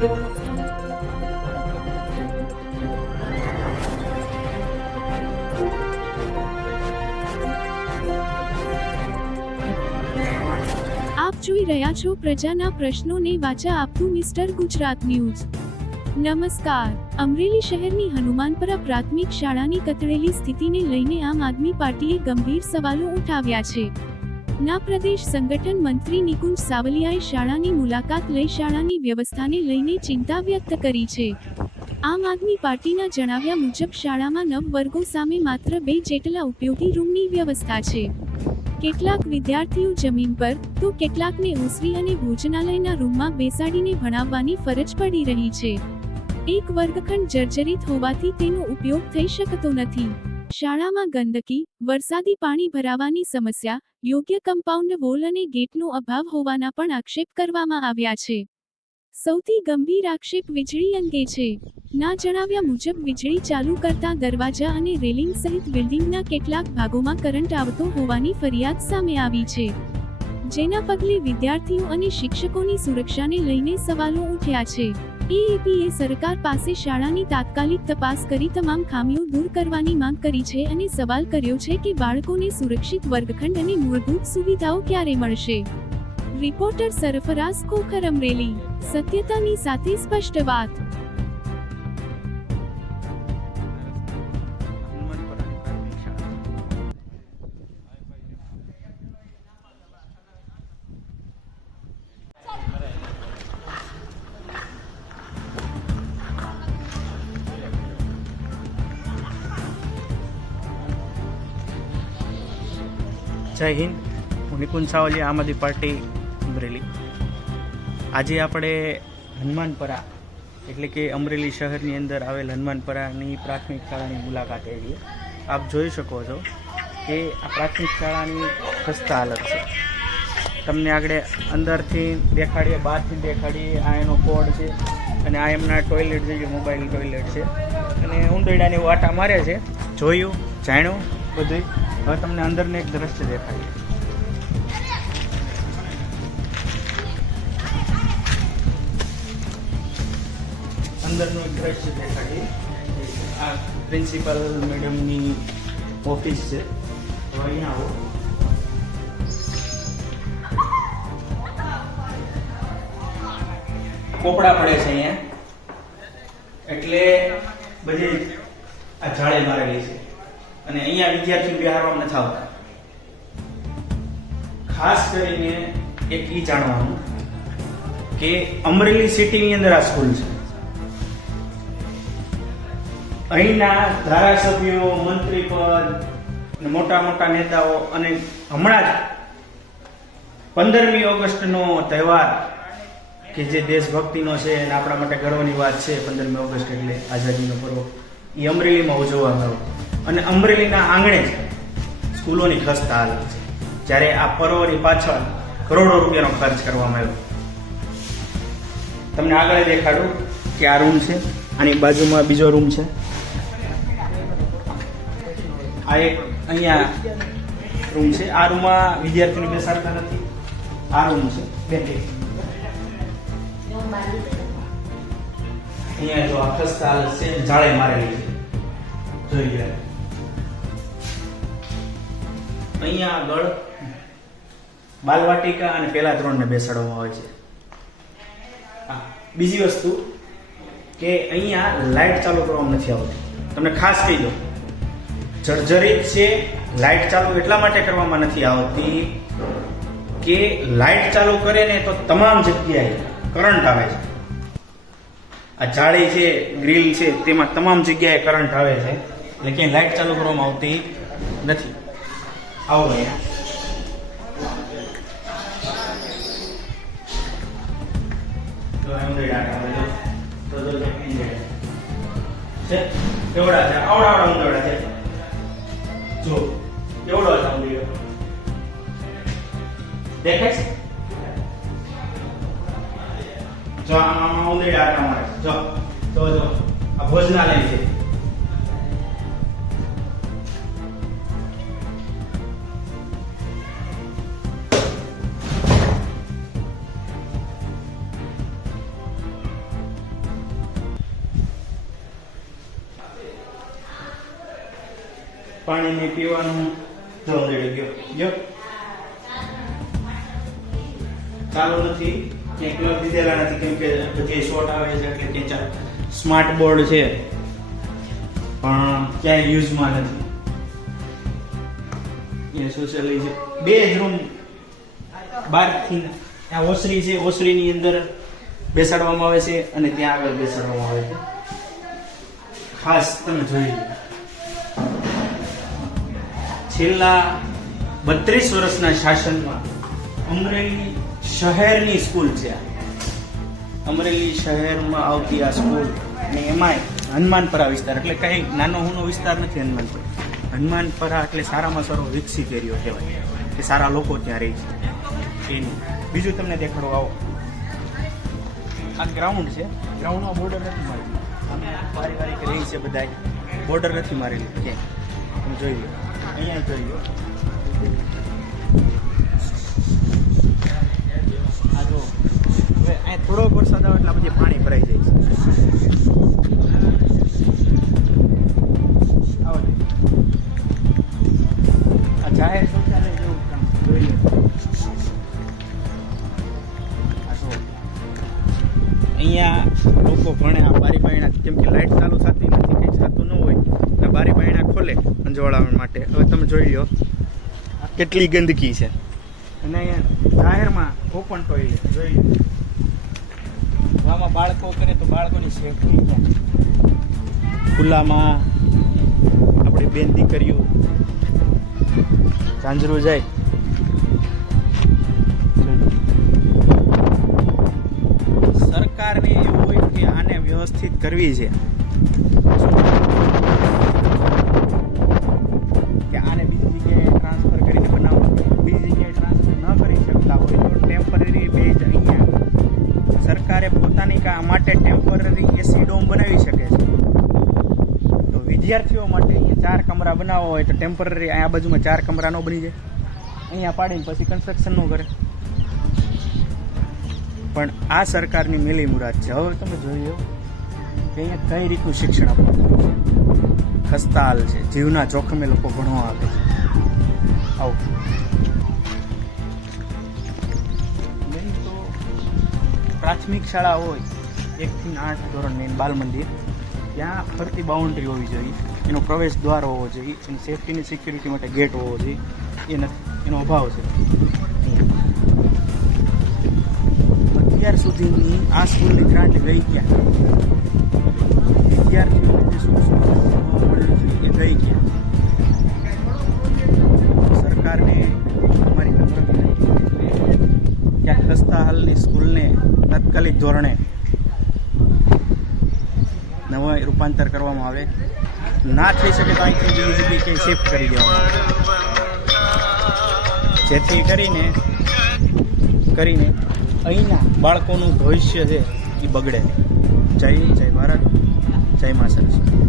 આપ જોઈ રહ્યા છો પ્રજાના પ્રશ્નોને વાચા આપતું મિસ્ટર ગુજરાત ન્યૂઝ। નમસ્કાર। અમરેલી શહેરની હનુમાનપરા પ્રાથમિક શાળાની કથળેલી સ્થિતિને લઈને આમ આદમી પાર્ટીએ ગંભીર સવાલો ઉઠાવ્યા છે। ના પ્રદેશ સંગઠન મંત્રી નિકુંજ સાવલિયાએ શાળાની મુલાકાત લઈ શાળાની વ્યવસ્થાને લઈને ચિંતા વ્યક્ત કરી છે। આમ આદમી પાર્ટીના જણાવ્યા મુજબ શાળામાં 9 વર્ગો સામે માત્ર 2 જેટલા ઉપયોગી રૂમની વ્યવસ્થા છે। કેટલાક વિદ્યાર્થીઓ જમીન પર તો કેટલાકને ઓસરી અને ભોજનાલયના રૂમમાં બેસાડીને ભણાવવાની ફરજ પડી રહી છે। એક વર્ગખંડ જર્જરિત હોવાથી તેનો ઉપયોગ થઈ શકતો નથી। શાળામાં ગંદકી, વરસાદી પાણી ભરાવાની સમસ્યા, યોગ્ય કમ્પાઉન્ડ વોલ અને ગેટનો અભાવ હોવાના પણ આક્ષેપ કરવામાં આવ્યા છે। સૌથી ગંભીર આક્ષેપ વીજળી અંગે છે। ના જણાવ્યા મુજબ વીજળી ચાલુ કરતા દરવાજા અને રેલિંગ સહિત બિલ્ડિંગના કેટલાક ભાગોમાં કરંટ આવતો હોવાની ફરિયાદ સામે આવી છે, જેના પગલે વિદ્યાર્થીઓ અને શિક્ષકોની સુરક્ષાને લઈને સવાલો ઉઠ્યા છે। એએપીએ સરકાર પાસે શાળાની તાત્કાલિક તપાસ કરી તમામ ખામીઓ દૂર કરવાની માંગ કરી છે અને સવાલ કર્યો છે કે બાળકોને સુરક્ષિત વર્ગખંડ અને મૂળભૂત સુવિધાઓ ક્યારે મળશે। રિપોર્ટર સરફરાઝ ખોખર, અમરેલી। સત્યતાની સાથે સ્પષ્ટ વાત। જય હિન્દ। હું નિકુંજ સાવલિયા, આમ આદમી પાર્ટી, અમરેલી। આજે આપણે હનુમાનપરા એટલે કે અમરેલી શહેરની અંદર આવેલ હનુમાનપરાની પ્રાથમિક શાળાની મુલાકાતે છીએ। આપ જોઈ શકો છો કે આ પ્રાથમિક શાળાની ખસ્તા હાલત છે। તમને આગળ અંદરથી દેખાડીએ, બહારથી દેખાડીએ। આ એનો કોડ છે અને આ એમના ટોયલેટ છે, જે મોબાઈલ ટોયલેટ છે, અને ઉંદરડાની વાટા મારે છે। જોયું, જાણ્યું બધું। હવે તમને અંદરને એક દ્રશ્ય દેખાડીએ। અંદરનું એક દ્રશ્ય દેખાડીએ। આ પ્રિન્સિપલ મેડમની ઓફિસ છે। તો અહીંયા આવો। પોપડા પડે છે અહીંયા, એટલે બધી આ જાળે મારેલી છે અને અહીંયા વિદ્યાર્થીઓ બિહારવામાં નથી આવતા। ખાસ કરીને એક ઈ જાણવાનું કે અમરેલી સિટીની અંદર આ સ્કૂલ છે। અહીંના ધારાસભ્યો, મંત્રી પદ, મોટા મોટા નેતાઓ, અને હમણાં જ 15મી ઓગસ્ટનો તહેવાર કે જે દેશભક્તિનો છે અને આપણા માટે ગર્વની વાત છે, 15મી ઓગસ્ટ એટલે આઝાદીનો પર્વ, એ અમરેલીમાં ઉજવવામાં આવ્યો અને અમરેલીના આંગણે જ સ્કૂલોની ખસ્તા હાલત છે, જ્યારે આ પર્વની પાછળ કરોડો રૂપિયાનો ખર્ચ કરવામાં આવ્યો। તમને આગળ દેખાડું કે આ રૂમ છે, આની બાજુમાં બીજો રૂમ છે, આ એક અહીંયા રૂમ છે। આ રૂમમાં વિદ્યાર્થીઓને બેસાડતા નથી। આ રૂમ છે, અહીંયા જો આ ખસ્તા હાલત છે, જાળે મારેલી છે, જોઈ લે। અહીંયા આગળ બાલવાટિકા અને પહેલા ધોરણને બેસાડવામાં આવે છે। બીજી વસ્તુ કે અહીંયા લાઇટ ચાલુ કરવામાં નથી આવતી। તમને ખાસ કહી દો, જર્જરિત છે। લાઇટ ચાલુ એટલા માટે કરવામાં નથી આવતી કે લાઇટ ચાલુ કરે ને તો તમામ જગ્યાએ કરંટ આવે છે। આ જાળી છે, ગ્રીલ છે, તેમાં તમામ જગ્યાએ કરંટ આવે છે, એટલે ક્યાંય લાઇટ ચાલુ કરવામાં આવતી નથી। આવો અહીંયા કેવડા છે, આવડા ઉંદરડા છે, જો કેવડો છે ઉંદરડો દેખાય છે। જો આમાં ઉંદરડા આટા મારે છે। જો આ ભોજનાલય છે। પાણી ને પીવાનું જો રેડી ગયો જો ચાલુ નથી ક્યાંય ક્લબ દીધેલા નથી કેમ કે બધી શોર્ટ આવે છે એટલે ત્યાં સ્માર્ટ બોર્ડ છે પણ ક્યાંય યુઝમાં નથી. એ સોશિયલી છે બે જ રૂમ બહારથી આ ઓસરી છે ઓસરીની અંદર બેસાડવામાં આવે છે અને ત્યાં આગળ બેસાડવામાં આવે છે. ખાસ તમે જોઈ લો છેલ્લા 32 વર્ષના શાસનમાં અમરેલી શહેરની સ્કૂલ છે. અમરેલી શહેરમાં આવતી આ સ્કૂલ અને એમાંય હનુમાનપરા વિસ્તાર એટલે કઈ નાનો હુનો વિસ્તાર નથી. હનુમાનપરા એટલે સારામાં સારો વિકસિત એરિયો કહેવાય કે સારા લોકો ત્યાં રહે છે. એનું બીજું તમને દેખાડો આવો આ ગ્રાઉન્ડ છે. ગ્રાઉન્ડમાં બોર્ડર નથી મારેલું. પારિવારિક રહી છે બધા બોર્ડર નથી મારેલું ક્યાંય. તમે જોઈ લો અહીંયા જોઈ લો આ જો હવે અહીંયા થોડોક વરસાદ આવે એટલે બધી પાણી ભરાઈ જાય છે. આ જાહેર શૌચાલય જેવું જોઈ લો. અહીંયા લોકો ભણે આ બારી બાયણા કેમ કે લાઇટ ચાલુ થતી નથી કંઈ થતું ન હોય એટલે બારી બાયણા ખોલે અંજવાળા માટે. હવે તમે જોઈ લો કેટલી ગંદકી છે. અને અહીંયા જાહેરમાં ઓપન ટોયલેટ જોઈ લો. આમાં બાળકો કરે તો બાળકોની સેફટી ક્યાં? ખુલ્લામાં આપણી બેન દીકરીઓ ઝાંઝરું જાય. સરકારને એવું હોય કે આને વ્યવસ્થિત કરવી છે કે આને બીજી જગ્યાએ ટ્રાન્સફર કરીને બનાવવું. બીજી જગ્યાએ ટ્રાન્સફર ન કરી શકતા હોય તો ટેમ્પરરી બેઝ અહીંયા સરકારે પોતાની માટે ટેમ્પરરી એસી ડોમ બનાવી શકે છે. તો વિદ્યાર્થીઓ માટે અહીંયા 4 કમરા બનાવવા હોય તો ટેમ્પરરી આ બાજુમાં 4 કમરા ન બની જાય. અહીંયા પાડીને પછી કન્સ્ટ્રક્શન ન કરે. પણ આ સરકારની મેલી મુરાદ છે. હવે તમે જોઈ લો કે અહીંયા કઈ રીતનું શિક્ષણ આપવાનું છે. ખસ્તા હાલ છે. જીવના જોખમે લોકો ભણવા આવે છે. આવું નહીં તો પ્રાથમિક શાળા હોય 1 થી 8 ધોરણની બાલ મંદિર ત્યાં ફરતી બાઉન્ડ્રી હોવી જોઈએ. એનો પ્રવેશ દ્વાર હોવો જોઈએ. એની સેફટીની સિક્યુરિટી માટે ગેટ હોવો જોઈએ. એ નથી. એનો અભાવ છે. અત્યાર સુધીની આ સ્કૂલની ગ્રાન્ટ ગઈ ક્યાં? વિદ્યાર્થીઓને શું મળ્યું છે એ ગઈ ક્યાં? સરકારને અમારી નમ્ર વિનંતી કે ખસ્તા હાલની સ્કૂલને તાત્કાલિક ધોરણે નવા રૂપાંતર કરવામાં આવે. ના થઈ શકે તો અહીંથી બીજી જગ્યાએ ક્યાંય શિફ્ટ કરી દેવામાં આવે જેથી કરીને અહીંના બાળકોનું ભવિષ્ય છે એ બગડે. જય ભારત, જય મા સરસ્વતી.